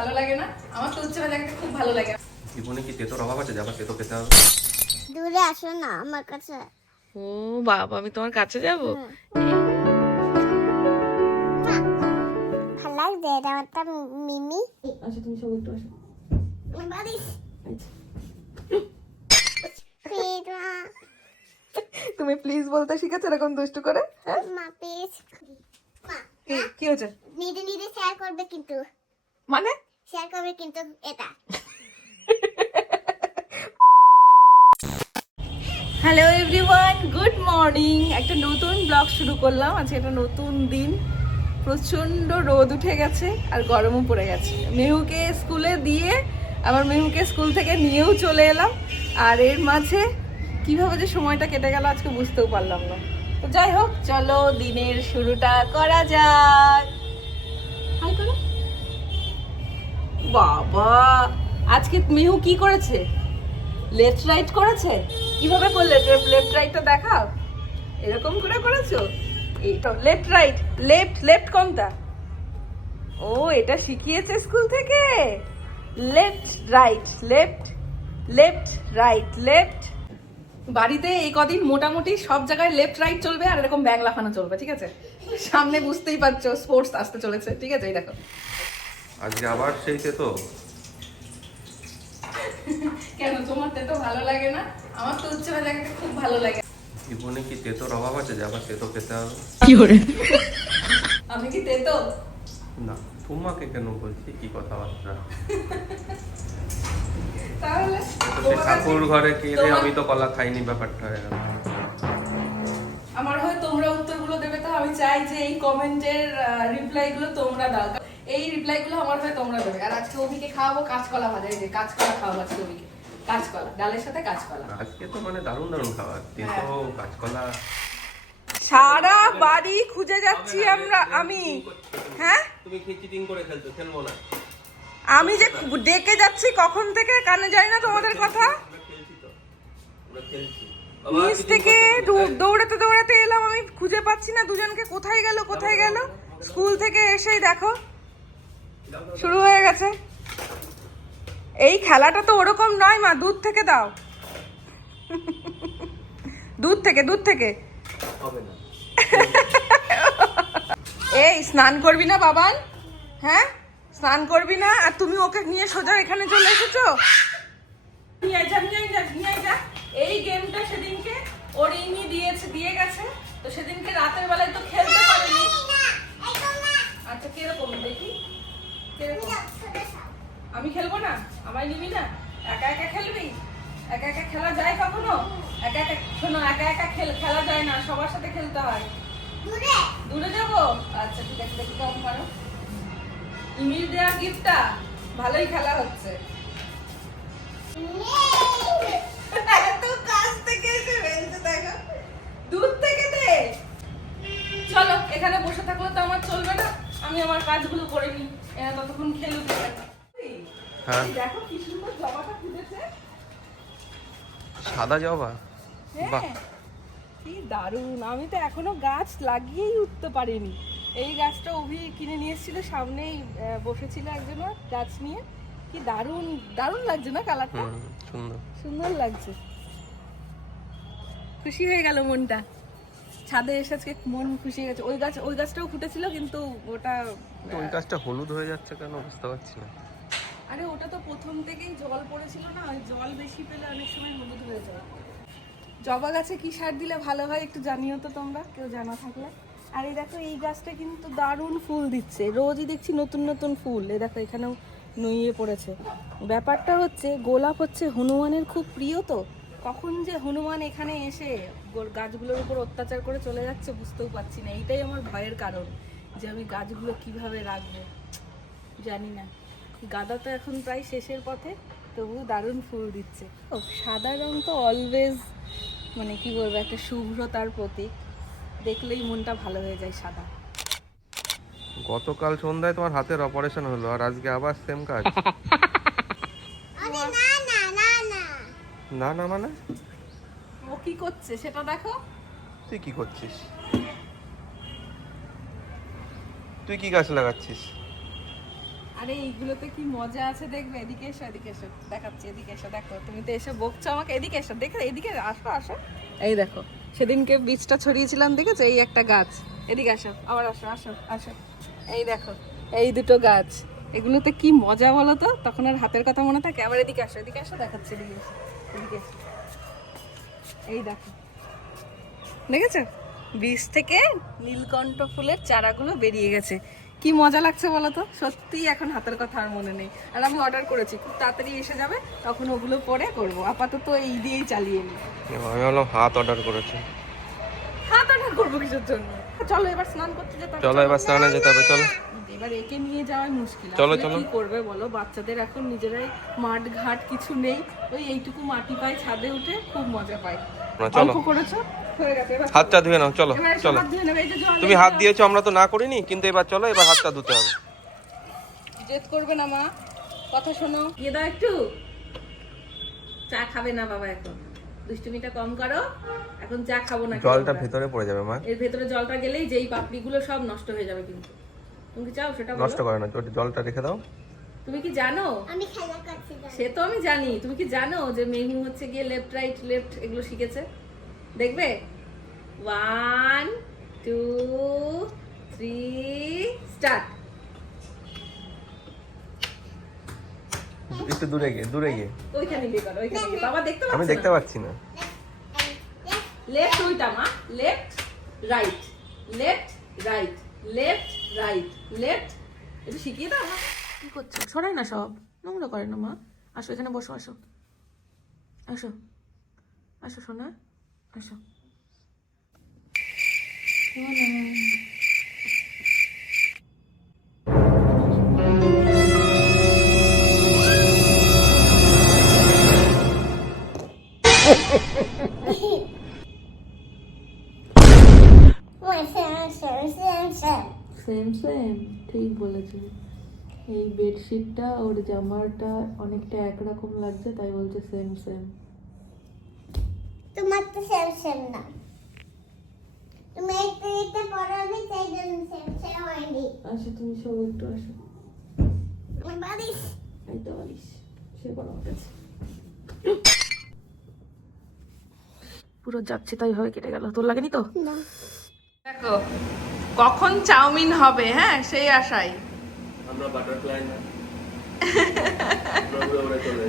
ভালো লাগে না? আমার তো উচ্চ ভাজা খেতে খুব ভালো লাগে। জীবনে কি তেতোর অভাব আছে? যাবার তেতো খেতে হবে। দূরে আসো না আমার কাছে। ও বাবা, আমি তোমার কাছে যাব? ভাল লাগছে এটা একটা মিমি। আচ্ছা তুমি সব একটু আসো। বাড়িস তুমি প্লিজ বলতে শিখেছো এরকম দুষ্টু করে? হ্যাঁ, মা প্লিজ। মা কি হয়েছে? নিজে নিজে শেয়ার করবে কিন্তু, মানে শেয়ার করবে কিন্তু এটা। Hello everyone, good morning. একটা নতুন ব্লগ শুরু করলাম। আজকে একটা নতুন দিন, প্রচণ্ড রোদ উঠে গেছে আর গরমও পড়ে গেছে। মেহুকে স্কুলে দিয়ে আবার মেহুকে স্কুল থেকে নিয়েও চলে এলাম, আর এর মাঝে কিভাবে যে সময়টা কেটে গেল আজকে বুঝতেও পারলাম না। তো যাই হোক, চলো দিনের শুরুটা করা যাক। হাই করো। বাবা, আজকে মেহু কি করেছে? লেফট রাইট করেছে। কিভাবে করলে? লেফট রাইটটা দেখাও। এরকম করে করেছো? এইটা লেফট রাইট। লেফট লেফট কোনটা? ও, এটা শিখিয়েছে স্কুল থেকে। Left right, left left right left. বাড়িতে এই কদিন মোটামুটি সব জায়গায় লেফট রাইট চলবে, আর এরকম ব্যাং লাফানো চলবে, ঠিক আছে? সামনে বুঝতেই পারছো স্পোর্টস আসতে চলেছে, ঠিক আছে? এই দেখো, আজকে আবার সেই তেতো। কেন তোমার তো ভালো লাগে না? আমার তো উচ্চ ভাজা খেতে খুব ভালো লাগে। জীবনে কি তেতোর অভাব আছে? যাবার তেতো খেতে হবে। আমি কি তেতো? না, তোমাকে কেন বলছি? কি কথাবার্তা? তাহলে সে ঠাকুর ঘরে কে রে, আমি তো কলা খাইনি, ব্যাপারটা হয়ে গেল। আমার হয় তোমরা উত্তরগুলো দেবে, তো আমি চাই যে এই কমেন্টের রিপ্লাইগুলো তোমরা দাও। এই রিপ্লাইগুলো আমার হয় তোমরা দেবে। আর আজকে অভিকে খাওয়াবো কাঁচকলা ভাজা। এই যে কাঁচকলা খাওয়াবো আজকে অভিকে, কাঁচকলা ডালের সাথে কাঁচকলা। আজকে তো মানে দারুণ দারুণ খাবার, তেতো, কাঁচকলা। সারা বাড়ি খুঁজে যাচ্ছি আমি। হ্যাঁ, তুমি কি চিটিং করে খেলবো না? আমি যে ডেকে যাচ্ছি কখন থেকে, কানে যাই না তোমাদের কথা। আমরা খেলছি তো, আমরা খেলছি। নিচ থেকে দৌড়াতে দৌড়াতে এলাম, আমি খুঁজে পাচ্ছি না দুজনকে। কোথায় গেল কোথায় গেল? স্কুল থেকে এসেই দেখো শুরু হয়ে গেছে। এই খেলাটা তো ওরকম নয় মা, দুধ থেকে দাও। দুধ থেকে দুধ থেকে। হবে না। এই স্নান করবি না বাবান? হ্যাঁ, স্নান করবি না? আর তুমি ওকে নিয়ে সোজা এখানে চলে এসেছো। নিয়ে যা নিয়ে যা নিয়ে যা। এই গেমটা সেদিনকে ওর ইনি দিয়ে গেছে, তো সেদিনকে রাতের বেলায় তো খেলতে পারিনি। আচ্ছা, কিরকম দেখি কিরকম? আমি খেলবো না? আমায় নিবি না? একা একা খেলবি? একা একা খেলা যায় কখনো? একা একা শোনো, একা একা খেলা যায় না, সবার সাথে খেলতে হয়। দূরে যাবো? আচ্ছা ঠিক আছে, দেখি কেমন পারো। ইমির দেওয়া গিফটটা ভালোই খেলা হচ্ছে। এত কাছ থেকে এসে ফেলছে, দেখো। দূর থেকে দে। চলো, এখানে বসে থাকলে তো আমার চলবে না, আমি আমার কাজগুলো করে নিই। এরা ততক্ষণ খেলুক। হ্যাঁ, দেখো কি সুন্দর জবাটা ফুটেছে। সাদা জবা। বাহ, হ্যাঁ, কি দারুণ। আমি তো এখনো গাছ লাগিয়েই উঠতে পারিনি। এই গাছটা অভি কিনে নিয়ে এসেছিল, সামনেই বসেছিল একজন গাছ নিয়ে। কি দারুণ দারুণ লাগছে না কালারটা? সুন্দর সুন্দর লাগছে। খুশি হয়ে গেল মনটা। ছাদে এসে আজকে মন খুশি হয়ে গেছে। ওই গাছটাও ফুটেছিল, কিন্তু ওটা তো ওই গাছটা হলুদ হয়ে যাচ্ছে কেন বুঝতে পারছি না। আরে ওটা তো প্রথম থেকেই জল পড়েছিল না, ওই জল বেশি পেলে অনেক সময় হলুদ হয়ে যায়। জবা গাছে কি সার দিলে ভালো হয় একটু জানিও তো তোমরা, কেউ জানা থাকলে। আর এই দেখো, এই গাছটা কিন্তু দারুণ ফুল দিচ্ছে, রোজই দেখছি নতুন নতুন ফুল। এই দেখো এখানেও নুইয়ে পড়েছে। ব্যাপারটা হচ্ছে, গোলাপ হচ্ছে হনুমানের খুব প্রিয়, তো কখন যে হনুমান এখানে এসে গাছগুলোর উপর অত্যাচার করে চলে যাচ্ছে বুঝতেও পারছি না। এইটাই আমার ভয়ের কারণ, যে আমি গাছগুলো কিভাবে রাখবো জানি না। গাঁদা তো এখন প্রায় শেষের পথে, তবু দারুণ ফুল দিচ্ছে। ও, সাদা রং তো অলওয়েজ মানে কি বলবো, একটা শুভ্রতার প্রতীক। দেখলেই মনটা ভালো হয়ে যায় সাদা। গতকাল সন্ধ্যায় তোমার হাতের অপারেশন হলো, আর আজকে আবার সেম কাজ। না না মানে ও কি করছে সেটা দেখো। তুই কি করছিস? তুই কি গাছ লাগাচ্ছিস? আরে এইগুলোতে কি মজা আছে দেখবে, এদিকে এসো এদিকে এসো, দেখাচ্ছি, এদিকে এসো, দেখো তুমি তো এসে বকছো আমাকে, এদিকে এসো, দেখো এদিকে আসো আসো, এই দেখো সেদিনকে বীজটা ছড়িয়েছিলাম দেখেছো, এই একটা গাছ, এদিকে আসো, আবার আসো আসো আসো, এই দেখো এই দুটো গাছ, এগুলোতে কি মজা বলো তো, তখন আর হাতের কথা মনে থাকে। আবার এদিকে আসো দেখাচ্ছি, এদিকে এসো, এদিকে এসো, এই দেখো দেখেছো বীজ থেকে নীলকণ্ঠ ফুলের চারাগুলো বেরিয়ে গেছে, কি মজা লাগছে বলো তো, সত্যি এখন হাতের কথা আর মনে নেই। আর আমি অর্ডার করেছি, খুব তাড়াতাড়ি এসে যাবে, তখন ওগুলো পরে করবো, আপাতত এই দিয়েই চালিয়ে নিই। আমি ভাবলাম হাত অর্ডার করেছি। হাত অর্ডার করবো কিসের জন্য, চলো এবার স্নান করতে যেতে হবে, চলো এবার স্নানে যেতে হবে, চলো। এবার একে নিয়ে যাওয়াই মুশকিল, চলো, আসলে চলো। কি করবে বলো, বাচ্চাদের এখন নিজেরাই মাঠ ঘাট কিছু নেই, ওই এইটুকু মাটি পায় ছাদে উঠে খুব মজা পায়। চলো, অল্প করেছো, হয়ে গেছে, এবার হাতটা ধুয়ে নাও, চলো এবার এসে চলো। হাত ধুয়ে নেবে, এই যে জল, তুমি হাত দিয়েছো, আমরা তো না করিনি, কিন্তু এবার চলো, এবার হাতটা ধুতে হবে। জেদ করবে না মা, কথা শোনো, দিয়ে দাও একটু, চা খাবে না বাবা এখন, দুষ্টুমিটা কম করো, এখন চা খাবো না জলটা ভেতরে পড়ে যাবে মা। এর ভেতরে জলটা গেলেই যেই পাপড়িগুলো সব নষ্ট হয়ে যাবে, কিন্তু তুমি কি চাও সেটা নষ্ট বলো? করে না, জলটা রেখে দাও। তুমি কি জানো, আমি খেলা করছি সে তো আমি জানি, তুমি কি জানো যে মেহু হচ্ছে গিয়ে লেফট রাইট লেফট এগুলো শিখেছে, দেখবে 1 2 3 স্টার্ট। একটু দূরে গিয়ে, দূরে গিয়ে। ওইখানে গিয়ে করো, ওইখানে গিয়ে, বাবা দেখতে আমি পাচ্ছ দেখতে না? পাচ্ছি না। লেফট ওইটা মা, left right left right left right left, এটা শিখিয়ে দাও মা। কি করছো, সরাই না সব, নোংরা করে না মা, আসো এখানে বসো, আসো আসো আসো সোনা, আসো। সেম সেম, ঠিক বলেছে, এই বেডশিটটা ওর জামাটা অনেকটা একরকম লাগছে, তাই বলছে সেম সেম। তোমার তো সেম সেম না, তুমি একটু এটা পড়াবে তাই জন্য সেম সেম হয়নি। আসো তুমি সব একটু আসো, বাড়িস এই তো বালিশ, সে বড় আমার কাছে পুরো যাচ্ছে তাই হয়ে কেটে গেল, তোর লাগেনি তো? না, দেখো কখন চাউমিন হবে, হ্যাঁ সেই আশায় আমরা বাটারফ্লাই না।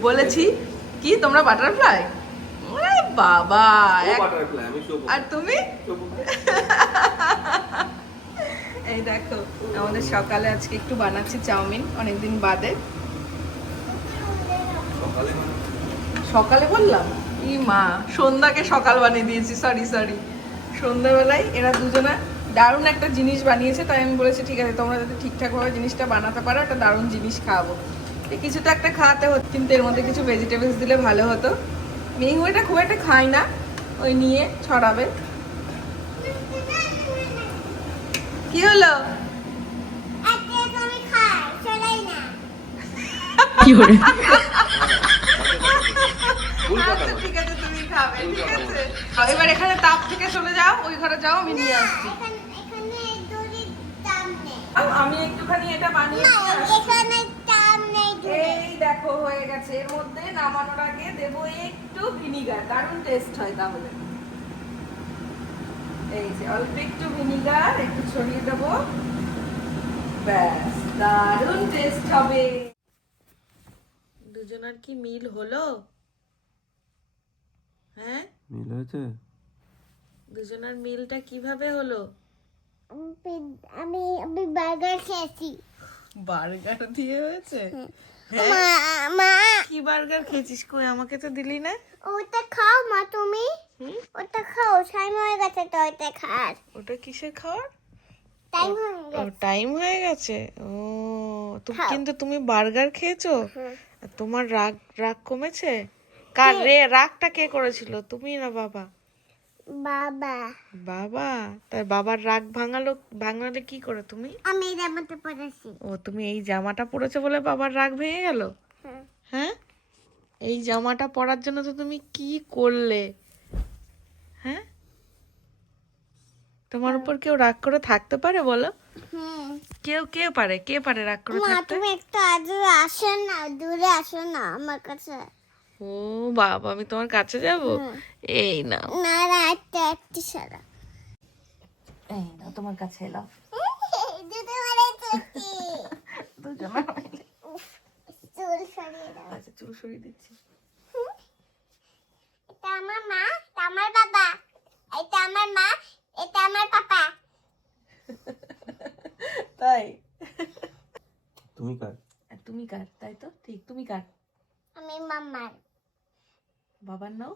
বলেছি কি তোমরা বাটারফ্লাই, ওরে বাবা বাটারফ্লাই, আমি শুভ। আর তুমি? এই দেখো আমাদের সকালে আজকে একটু বানাচ্ছি চাউমিন, অনেকদিন বাদে। সকালে বললাম, ই মা সন্ধ্যাকে সকাল বানিয়ে দিয়েছি, সরি সন্ধ্যাবেলায় এরা দুজনা দারুণ একটা জিনিস বানিয়েছে, তাই আমি বলেছি ঠিক আছে তোমরা যদি ঠিকঠাকভাবে জিনিসটা বানাতে পারো একটা দারুণ জিনিস খাওয়াবো, কিছুটা একটা খাওয়াতে হতো, কিন্তু এর মধ্যে কিছু ভেজিটেবলস দিলে ভালো হতো। মেহু এটা খুব একটা খায় না, ওই নিয়ে ছড়াবে। কি হলো, আজকে তুমি খাই চলাই না। কি করে? আচ্ছা ঠিক আছে তুমি খাবে, ঠিক আছে এবার এখানে তাপ থেকে চলে যাও, ওই ঘরে যাও, আমি নিয়ে আসছি। এখানে দড়ির দাম নেই, আমি একটুখানি এটা বানিয়ে না নিয়ে আসছি। এখানে দাম নেই দড়ি। এই দেখো হয়ে গেছে, এর মধ্যে নামানোর আগে দেবো একটু ভিনিগার, দারুণ টেস্ট হয় তাহলে। এই যে অল্প একটু ভিনিগার একটু ছড়িয়ে দেবো, ব্যাস দারুণ টেস্ট হবে। দুজনের কি মিল হলো, হ্যাঁ মিল হয়েছে। দুজনের মিলটা কিভাবে হলো? আমি বার্গার খেয়েছি। বার্গার দিয়ে হয়েছে? মা মা কি বার্গার খেয়েছিস, কই আমাকে তো দিলি না? ওটা খাও মা তুমি, ওটা খাও, টাইম হয়ে গেছে তো ওটা খার, ওটা কিসের খাওয়ার? টাইম হয়ে ও গেছে। টাইম হয়ে গেছে, ও তুমি খাও। কিন্তু তুমি বার্গার খেয়েছো, আর তোমার রাগ রাগ কমেছে? কার রাগটা কে করেছিল, তুমি না বাবা? বাবা বাবা, তাই বাবার রাগ ভাঙালে কি করে তুমি? আমি জামাতে পড়েছি। ও তুমি এই জামাটা পরেছো বলে বাবার রাগ ভেঙে গেল? হ্যাঁ এই জামাটা পরার জন্য তো তুমি কি করলে, হ্যাঁ তোমার উপর কেউ রাগ করে থাকতে পারে বলো? কে পারে রাগ করে মা থাকতে? তুমি একটু আদূরে আসো না, দূরে আসো না আমার কাছে। ও বাবা, আমি তোমার কাছে যাব? এই না, না না, একটা সারা এই না, তোমার কাছে এলাম। দুটো মারে চুটি দুজনে মিলে। চুল সরিয়ে দাও। আচ্ছা, চুল সরিয়ে দিচ্ছি। এটা আমার মা, এটা আমার বাবা, এটা আমার মা, এটা আমার পাপা। তাই? তুমি কার? আর তুমি কার? তাই তো, ঠিক। তুমি কার? আমি মামার। বাবার নাও?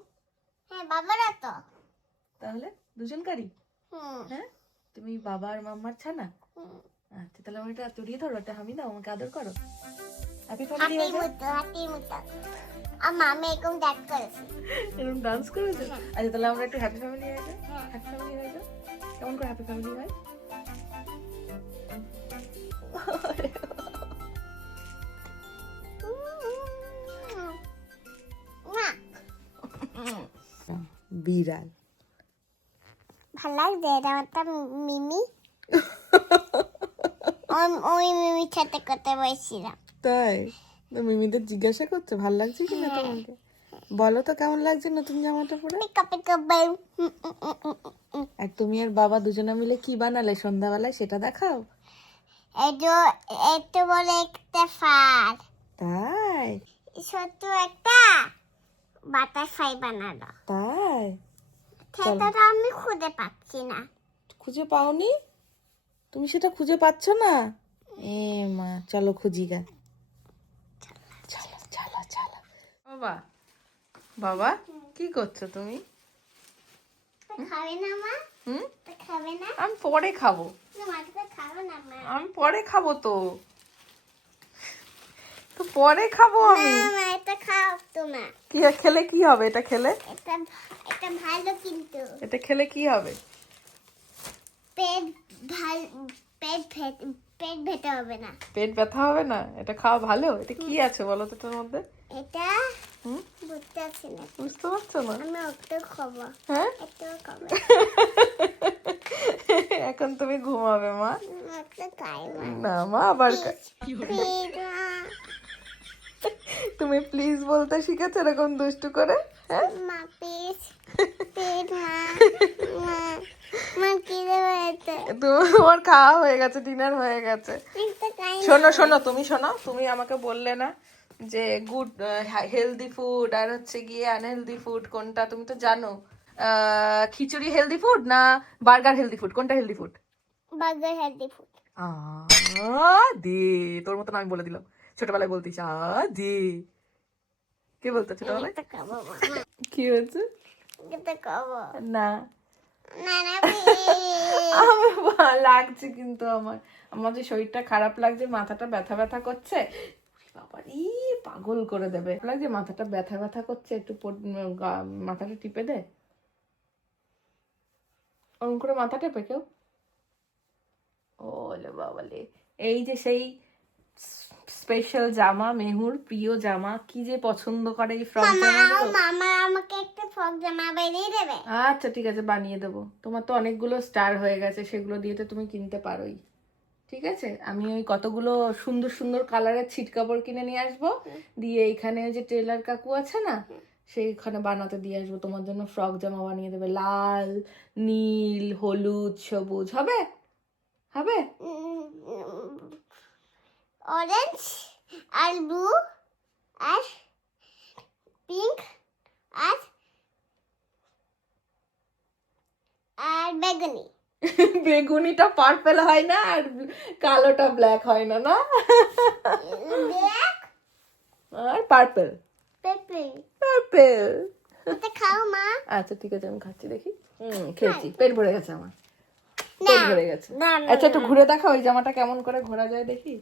হ্যাঁ বাবারা তো। তাহলে দুজনকারই? হুম হ্যাঁ, তুমি বাবা আর মাম্মার ছানা? হুম। আচ্ছা, তাহলে আমার এটা জড়িয়ে ধরো, একটা হামি দাও, আমাকে আদর করো। হ্যাপি হাতির ফ্যামিলি মতো, হাতির মতো। আমার আমি এরকম ডাক করেছি। এরকম ডান্স করেছো? আচ্ছা, তাহলে আমরা একটু হ্যাপি ফ্যামিলি হয়ে যাই। হ্যাপি ফ্যামিলি হয়ে যাও। কেমন করে হ্যাপি ফ্যামিলি হয়? না বিড়াল। ভাল লাগছে, এটা একটা মিমি। ওই মিমির সাথে কথা বলছিলাম। তাই? তো মিমিদের জিজ্ঞাসা করছে ভাল লাগছে কিনা তোমাকে? বলো তো কেমন লাগছে নতুন জামাটা পরে? Pika Pika by. আর তুমি আর বাবা দুজনে মিলে কি বানালে সন্ধ্যাবেলায়, সেটা দেখাও। এত বড় একটা ফার, তাই? ছোট্ট একটা বাটারফ্লাই বানালো। তাই? সেটা তো আমি খুঁজে পাচ্ছি না। খুঁজে পাওনি? তুমি সেটা খুঁজে পাচ্ছ না? এ মা, চলো খুঁজি গা। চলো চলো চলো। বাবা, বাবা কি করছো তুমি? খাবে না মা? হুম? খাবে না? আমি পরে খাবো। মাকে খাবে না মা? আমি পরে খাবো তো পরে খাবো আমি। না মা, এটা খাও তো মা। কি খেলে কি হবে? এটা খেলে এটা ভালো কিন্তু। এটা খেলে কি হবে? পেট পেট ভেটে হবে না। পেট ব্যথা হবে না? এটা খাওয়া ভালো? এটা কি আছে বলো তো এটার মধ্যে? এটা হুম? বুঝতে পারছি না। বুঝতে পারছো না? আমি একটু খাবো, হ্যাঁ? একটু খাবো, এখন তুমি ঘুমাবে মা? একটু খাই মা। না মা, আবার Please, মা। তুমি প্লিজ বলতে শিখেছো এরকম দুষ্টু করে? হ্যাঁ, মা প্লিজ, প্লিজ মা, মা, মা কি হয়েছে? তোমার খাওয়া হয়ে গেছে, ডিনার হয়ে গেছে। একটু খাই না। শোনো শোনো, তুমি শোনো, তুমি আমাকে বললে না যে গুড হেলদি ফুড আর হচ্ছে গিয়ে আনহেলদি ফুড কোনটা? তুমি তো জানো। খিচুড়ি হেলদি ফুড না বার্গার হেলদি ফুড? কোনটা healthy food? Burger healthy food. দে, তোর মতন আমি বলে দিলাম। ছোটবেলায় বলতিস দে। কে বলতো ছোটবেলায়? একটু খাবো মা, কি হয়েছে? একটু খাবো। না, না না please। আমার লাগছে কিন্তু আমার যে শরীরটা খারাপ লাগছে, মাথাটা ব্যথা ব্যথা করছে। বাবারি, পাগল করে দেবে লাগছে, মাথাটা ব্যথা ব্যথা করছে, একটু মাথাটা টিপে দে। ওরকম করে মাথা টেপে কেউ? ওলে বাবালে, এই যে সেই স্পেশাল জামা, মেহুর প্রিয় জামা, কি যে পছন্দ করে এই ফ্রক জামাগুলো। মামা আমাকে একটা ফ্রক জামা বানিয়ে দেবে? আচ্ছা ঠিক আছে, বানিয়ে দেবো। তোমার তো অনেকগুলো স্টার হয়ে গেছে, সেগুলো দিয়ে তো তুমি কিনতে পারোই। ঠিক আছে, আমি ওই কতগুলো সুন্দর সুন্দর কালারের ছিট কাপড় কিনে নিয়ে আসবো, দিয়ে এইখানে যে টেলার কাকু আছে না, সেইখানে বানাতে দিয়ে আসবো, তোমার জন্য ফ্রক জামা বানিয়ে দেবে। লাল, নীল, হলুদ, সবুজ হবে? হবে? অরেঞ্জ আর ব্লু আর পিঙ্ক আর আর বেগুনি। বেগুনিটা পার্পল হয় না, আর কালোটা ব্ল্যাক হয় না, না? ব্ল্যাক আর পার্পল। পেপার। পার্পল। এটা খাও মা। আচ্ছা ঠিক আছে, আমি খাচ্ছি, দেখি। খেয়েছি, পেট ভরে গেছে আমার, পেট ভরে গেছে। না না আচ্ছা একটু ঘুরে দেখা ওই জামাটা কেমন করে ঘোরা যায় দেখি।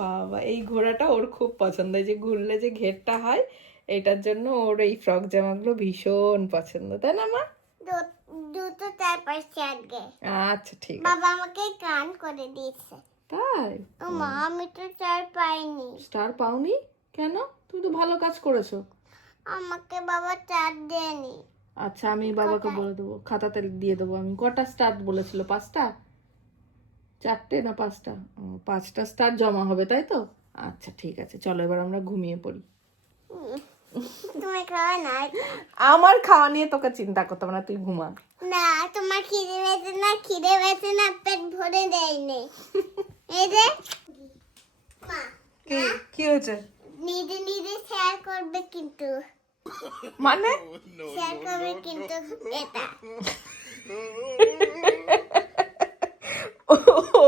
বাবা, এই ঘোড়াটা ওর খুব পছন্দ, এই যে ঘুরলে যে ঘেরটা হয়, এটার জন্য ওর এই ফ্রক জামাগুলো ভীষণ পছন্দ, তাই না মা? দুটো চার পাঁচটি আগে আচ্ছা ঠিক আছে। বাবা আমাকে গান করে দিয়েছে। তাই? ও মা, আমি তো চার পাইনি। স্টার পাওনি কেন? তুমি তো ভালো কাজ করেছো। আমাকে বাবা চার দেয়নি। আচ্ছা, আমি বাবাকে বলে দেবো, খাতাতে দিয়ে দেবো আমি। কটা স্টার বলেছিল? 5টা? 4টে না 5টা? 5টা স্টার জমা হবে তাই তো? আচ্ছা ঠিক আছে, চলো এবার আমরা ঘুমিয়ে পড়ি। তুমি খাওয়া না। আমার খাওয়া নিয়ে তোকে চিন্তা করতে হবে না, তুই ঘুমা। না তোমার খিদে পেয়েছে না, পেট ভরে দেয়নি। এই যে মা, কি হয়েছে? নিজে নিজে শেয়ার করবে কিন্তু, মানে শেয়ার করবে কিন্তু এটা।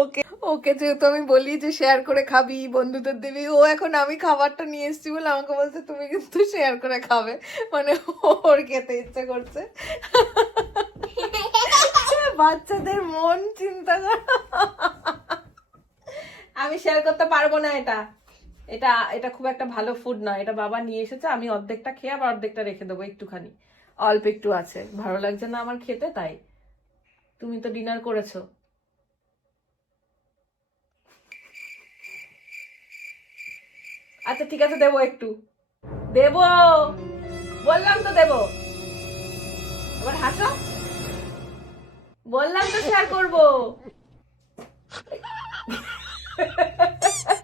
ওকে ওকে যেহেতু আমি বলি যে শেয়ার করে খাবি, বন্ধুদের দিবি, ও এখন আমি খাবারটা নিয়ে এসেছি বলে আমাকে বলছে তুমি কিন্তু শেয়ার করে খাবে, মানে ওর খেতে ইচ্ছে করছে। বাচ্চাদের মন চিন্তা কর। আমি শেয়ার করতে পারবো না, এটা এটা এটা খুব একটা ভালো ফুড নয়, এটা বাবা নিয়ে এসেছে, আমি অর্ধেকটা খেয়ে আবার অর্ধেকটা রেখে দেবো, একটুখানি অল্প একটু আছে, ভালো লাগছে না আমার খেতে, তাই। তুমি তো ডিনার করেছো। আচ্ছা ঠিক আছে, দেবো একটু, দেবো, বললাম তো দেবো। আবার হাসো, বললাম তো শেয়ার করবো।